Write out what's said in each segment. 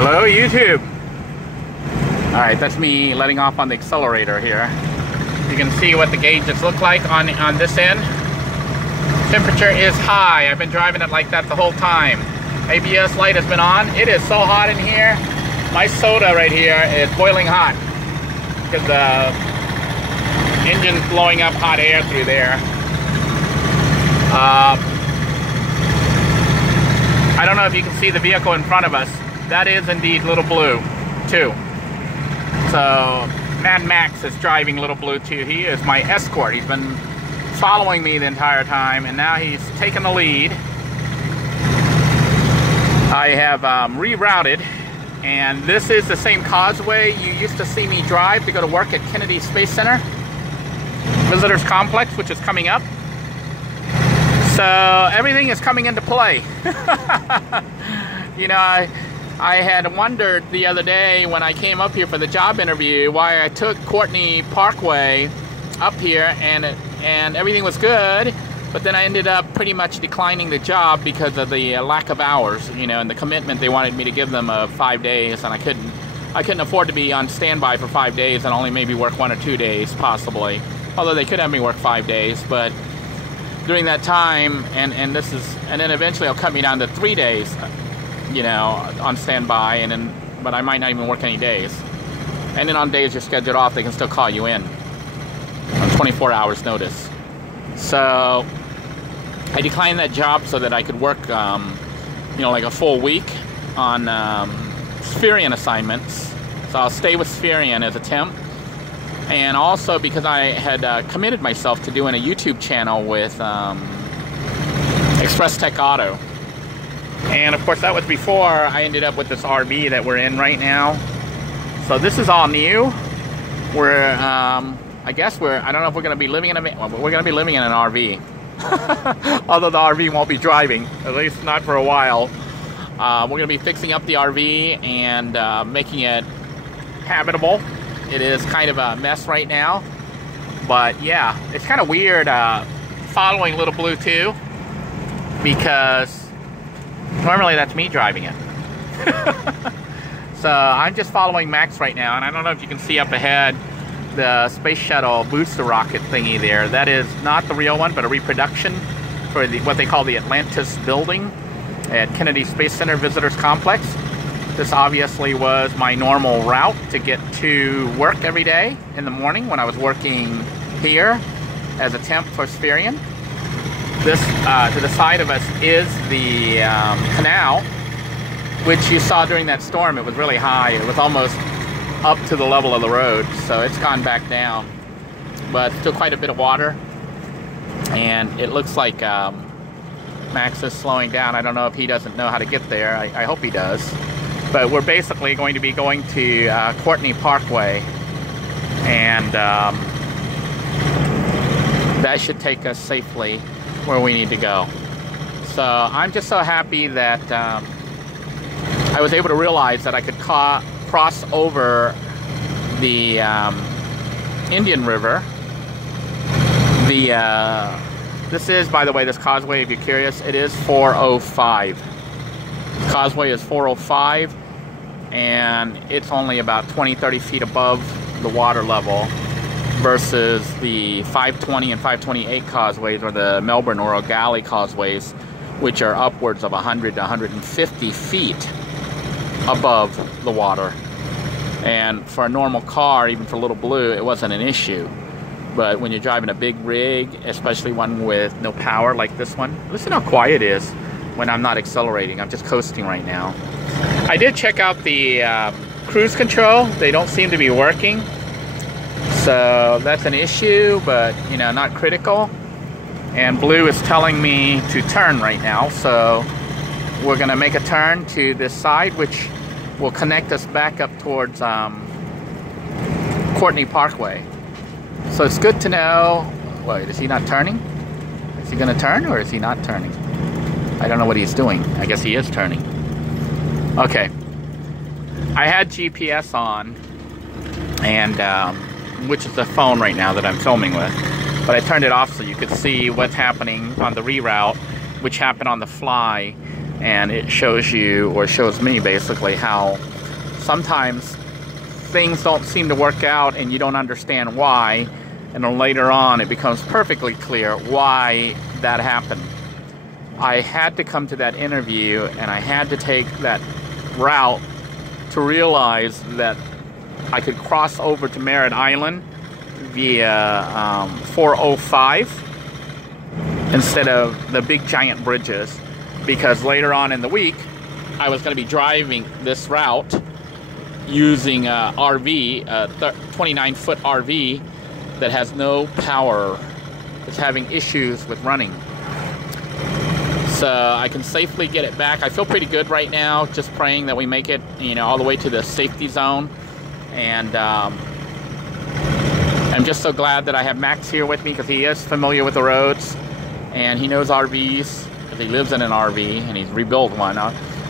Hello, YouTube. Alright, that's me letting off on the accelerator here. You can see what the gauges look like on this end. Temperature is high. I've been driving it like that the whole time. ABS light has been on. It is so hot in here. My soda right here is boiling hot because the engine's blowing up hot air through there. I don't know if you can see the vehicle in front of us. That is indeed Little Blue 2. So Mad Max is driving Little Blue 2. He is my escort. He's been following me the entire time, and now he's taken the lead. I have rerouted, and this is the same causeway you used to see me drive to go to work at Kennedy Space Center Visitors Complex, which is coming up. So everything is coming into play. You know, I had wondered the other day when I came up here for the job interview why I took Courtney Parkway up here and everything was good, but then I ended up pretty much declining the job because of the lack of hours, you know, and the commitment they wanted me to give them of 5 days, and I couldn't afford to be on standby for 5 days and only maybe work 1 or 2 days possibly, although they could have me work 5 days. But during that time, and then eventually it'll cut me down to 3 days, you know, on standby, but I might not even work any days. And then on days you're scheduled off, they can still call you in on 24 hours notice. So I declined that job so that I could work, you know, like a full week on Spherian assignments. So I'll stay with Spherian as a temp. And also because I had committed myself to doing a YouTube channel with Express Tech Auto. And of course that was before I ended up with this RV that we're in right now. So this is all new. We're, I guess I don't know if we're going to be living in we're going to be living in an RV. Although the RV won't be driving, at least not for a while. We're going to be fixing up the RV and making it habitable. It is kind of a mess right now. But yeah, it's kind of weird following Little Blue 2 because normally that's me driving it. So I'm just following Max right now, and I don't know if you can see up ahead the space shuttle booster rocket thingy there. That is not the real one, but a reproduction for what they call the Atlantis building at Kennedy Space Center Visitors Complex. This obviously was my normal route to get to work every day in the morning when I was working here as a temp for Spherian. This, to the side of us, is the canal, which you saw during that storm. It was really high. It was almost up to the level of the road, so it's gone back down. But still quite a bit of water, and it looks like Max is slowing down. I don't know if he doesn't know how to get there. I hope he does. But we're basically going to be going to Courtney Parkway, and that should take us safely where we need to go. So I'm just so happy that I was able to realize that I could cross over the Indian River. This is, by the way, this causeway, if you're curious, it is 405. The causeway is 405, and it's only about 20-30 feet above the water level versus the 520 and 528 causeways, or the Melbourne or O'Galley causeways, which are upwards of 100 to 150 feet above the water. And for a normal car, even for Little Blue, it wasn't an issue. But when you're driving a big rig, especially one with no power like this one, listen how quiet it is when I'm not accelerating. I'm just coasting right now. I did check out the cruise control. They don't seem to be working. So that's an issue, but you know, not critical. And Blue is telling me to turn right now. So we're going to make a turn to this side, which will connect us back up towards Courtney Parkway. So it's good to know. Wait, is he not turning? Is he going to turn, or is he not turning? I don't know what he's doing. I guess he is turning. Okay. I had GPS on, and which is the phone right now that I'm filming with. But I turned it off so you could see what's happening on the reroute, which happened on the fly. and it shows you, or shows me basically, how sometimes things don't seem to work out and you don't understand why, and then later on it becomes perfectly clear why that happened. I had to come to that interview and I had to take that route to realize that I could cross over to Merritt Island via 405 instead of the big giant bridges, because later on in the week I was going to be driving this route using a RV, a 29-foot RV that has no power. It's having issues with running. So I can safely get it back. I feel pretty good right now, just praying that we make it, you know, all the way to the safety zone. And I'm just so glad that I have Max here with me, because he is familiar with the roads and he knows RVs, because he lives in an RV and he's rebuilt one.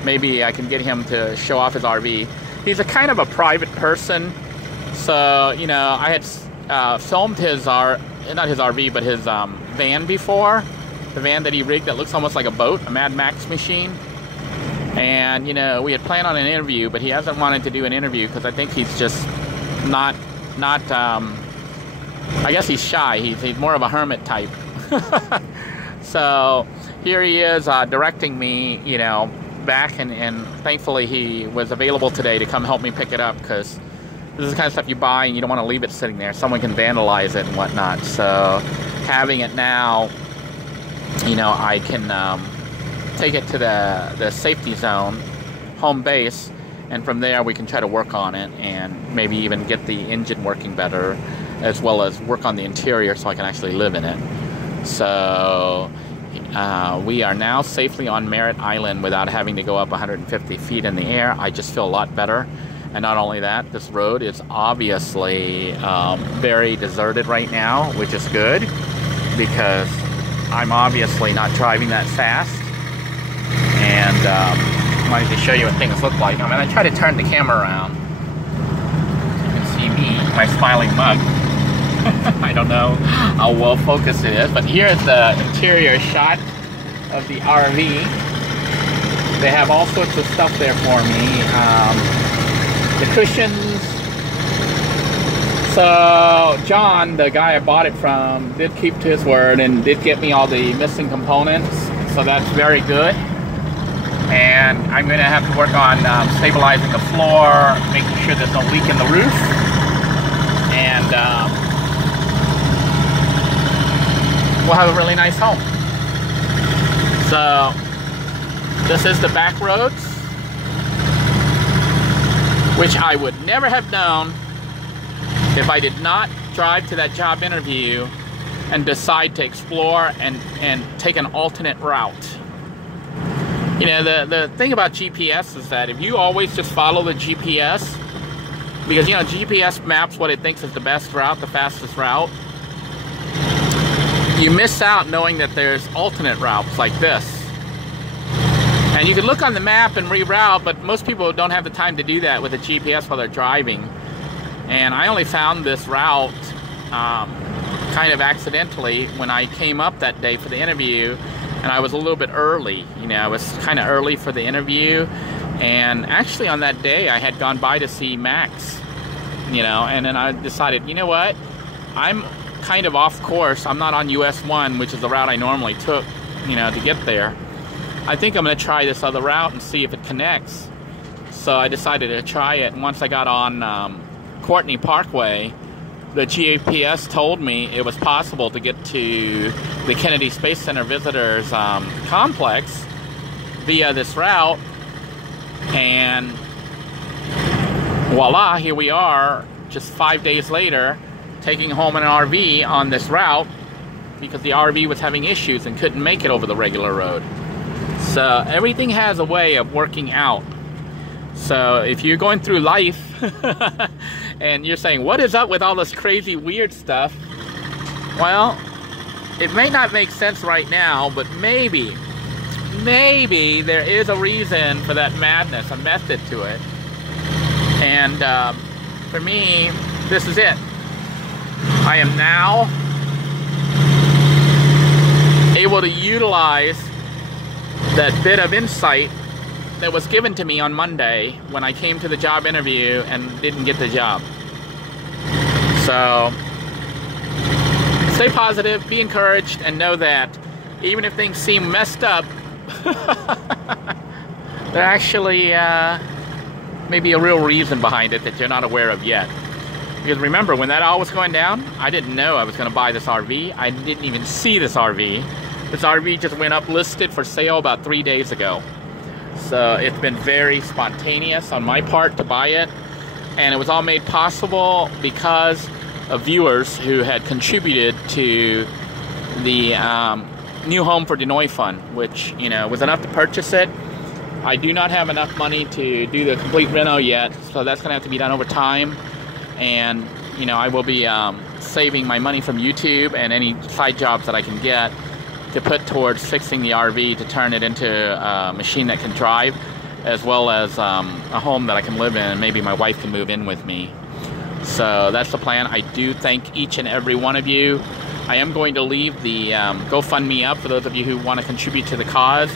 Maybe I can get him to show off his RV. He's a kind of a private person, so, you know, I had filmed his not his RV, but his van before. The van that he rigged that looks almost like a boat, a Mad Max machine. And, you know, we had planned on an interview, but he hasn't wanted to do an interview because I think he's just not I guess he's shy. He's more of a hermit type. So here he is directing me, you know, back, and thankfully he was available today to come help me pick it up, because this is the kind of stuff you buy and you don't want to leave it sitting there. Someone can vandalize it and whatnot. So having it now, you know, I can take it to the safety zone, home base, and from there we can try to work on it and maybe even get the engine working better, as well as work on the interior so I can actually live in it. So we are now safely on Merritt Island without having to go up 150 feet in the air. I just feel a lot better. And not only that, this road is obviously very deserted right now, which is good, because I'm obviously not driving that fast. And I wanted to show you what things look like. I'm going to try to turn the camera around. You can see me, my smiling mug. I don't know how well focused it is, but here's the interior shot of the RV. They have all sorts of stuff there for me. The cushions. So John, the guy I bought it from, did keep to his word and did get me all the missing components, so that's very good. And I'm going to have to work on stabilizing the floor, making sure there's no leak in the roof, and we'll have a really nice home. So this is the back roads, which I would never have known if I did not drive to that job interview and decide to explore and take an alternate route. You know, the thing about GPS is that if you always just follow the GPS, because, you know, GPS maps what it thinks is the best route, the fastest route, you miss out knowing that there's alternate routes like this. And you can look on the map and reroute, but most people don't have the time to do that with a GPS while they're driving. And I only found this route kind of accidentally when I came up that day for the interview, and I was a little bit early. You know, I was kind of early for the interview, and actually on that day I had gone by to see Max, you know, and then I decided, you know what, I'm kind of off course. I'm not on US 1, which is the route I normally took, you know, to get there. I think I'm going to try this other route and see if it connects. So I decided to try it, and once I got on Courtney Parkway, the GPS told me it was possible to get to the Kennedy Space Center Visitors Complex via this route, and voila, here we are, just 5 days later, taking home an RV on this route because the RV was having issues and couldn't make it over the regular road. So everything has a way of working out. So if you're going through life and you're saying, what is up with all this crazy weird stuff? Well, it may not make sense right now, but maybe there is a reason for that madness, a method to it. And for me, this is it. I am now able to utilize that bit of insight that was given to me on Monday when I came to the job interview and didn't get the job. So stay positive, be encouraged, and know that even if things seem messed up, there actually may be a real reason behind it that you're not aware of yet. Because remember, when that all was going down, I didn't know I was going to buy this RV. I didn't even see this RV. This RV just went up listed for sale about 3 days ago. So it's been very spontaneous on my part to buy it. And it was all made possible because of viewers who had contributed to the New Home for Denoy Fund, which, you know, was enough to purchase it. I do not have enough money to do the complete reno yet, so that's going to have to be done over time. And, you know, I will be saving my money from YouTube and any side jobs that I can get to put towards fixing the RV to turn it into a machine that can drive, as well as a home that I can live in, and maybe my wife can move in with me. So that's the plan. I do thank each and every one of you. I am going to leave the GoFundMe up for those of you who want to contribute to the cause.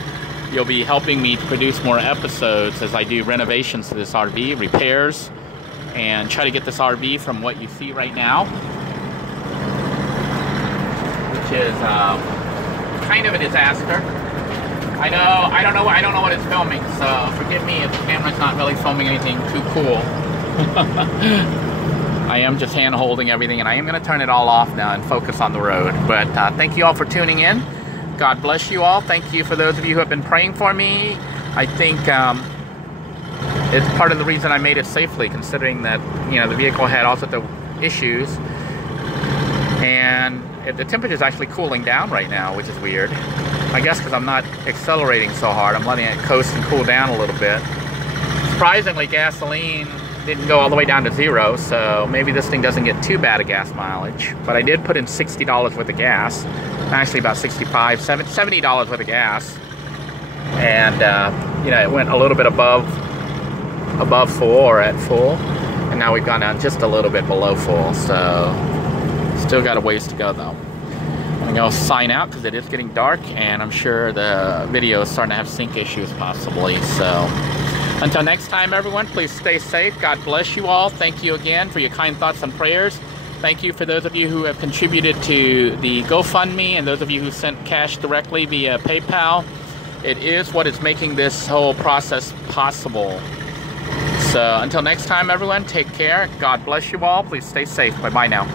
You'll be helping me to produce more episodes as I do renovations to this RV, repairs, and try to get this RV from what you see right now, which is kind of a disaster. I don't know what it's filming, so forgive me if the camera's not really filming anything too cool. I am just hand holding everything, and I am going to turn it all off now and focus on the road. But thank you all for tuning in. God bless you all. Thank you for those of you who have been praying for me. I think it's part of the reason I made it safely, considering that, you know, the vehicle had all sorts of issues. And the temperature is actually cooling down right now, which is weird. I guess because I'm not accelerating so hard. I'm letting it coast and cool down a little bit. Surprisingly, gasoline didn't go all the way down to 0, so maybe this thing doesn't get too bad of gas mileage. But I did put in $60 worth of gas. Actually about $70 worth of gas. And, you know, it went a little bit above full or at full. And now we've gone down just a little bit below full, so still got a ways to go though. I'm going to sign out because it is getting dark, and I'm sure the video is starting to have sync issues possibly. So until next time, everyone, please stay safe. God bless you all. Thank you again for your kind thoughts and prayers. Thank you for those of you who have contributed to the GoFundMe and those of you who sent cash directly via PayPal. It is what is making this whole process possible. So until next time, everyone, take care. God bless you all. Please stay safe. Bye-bye now.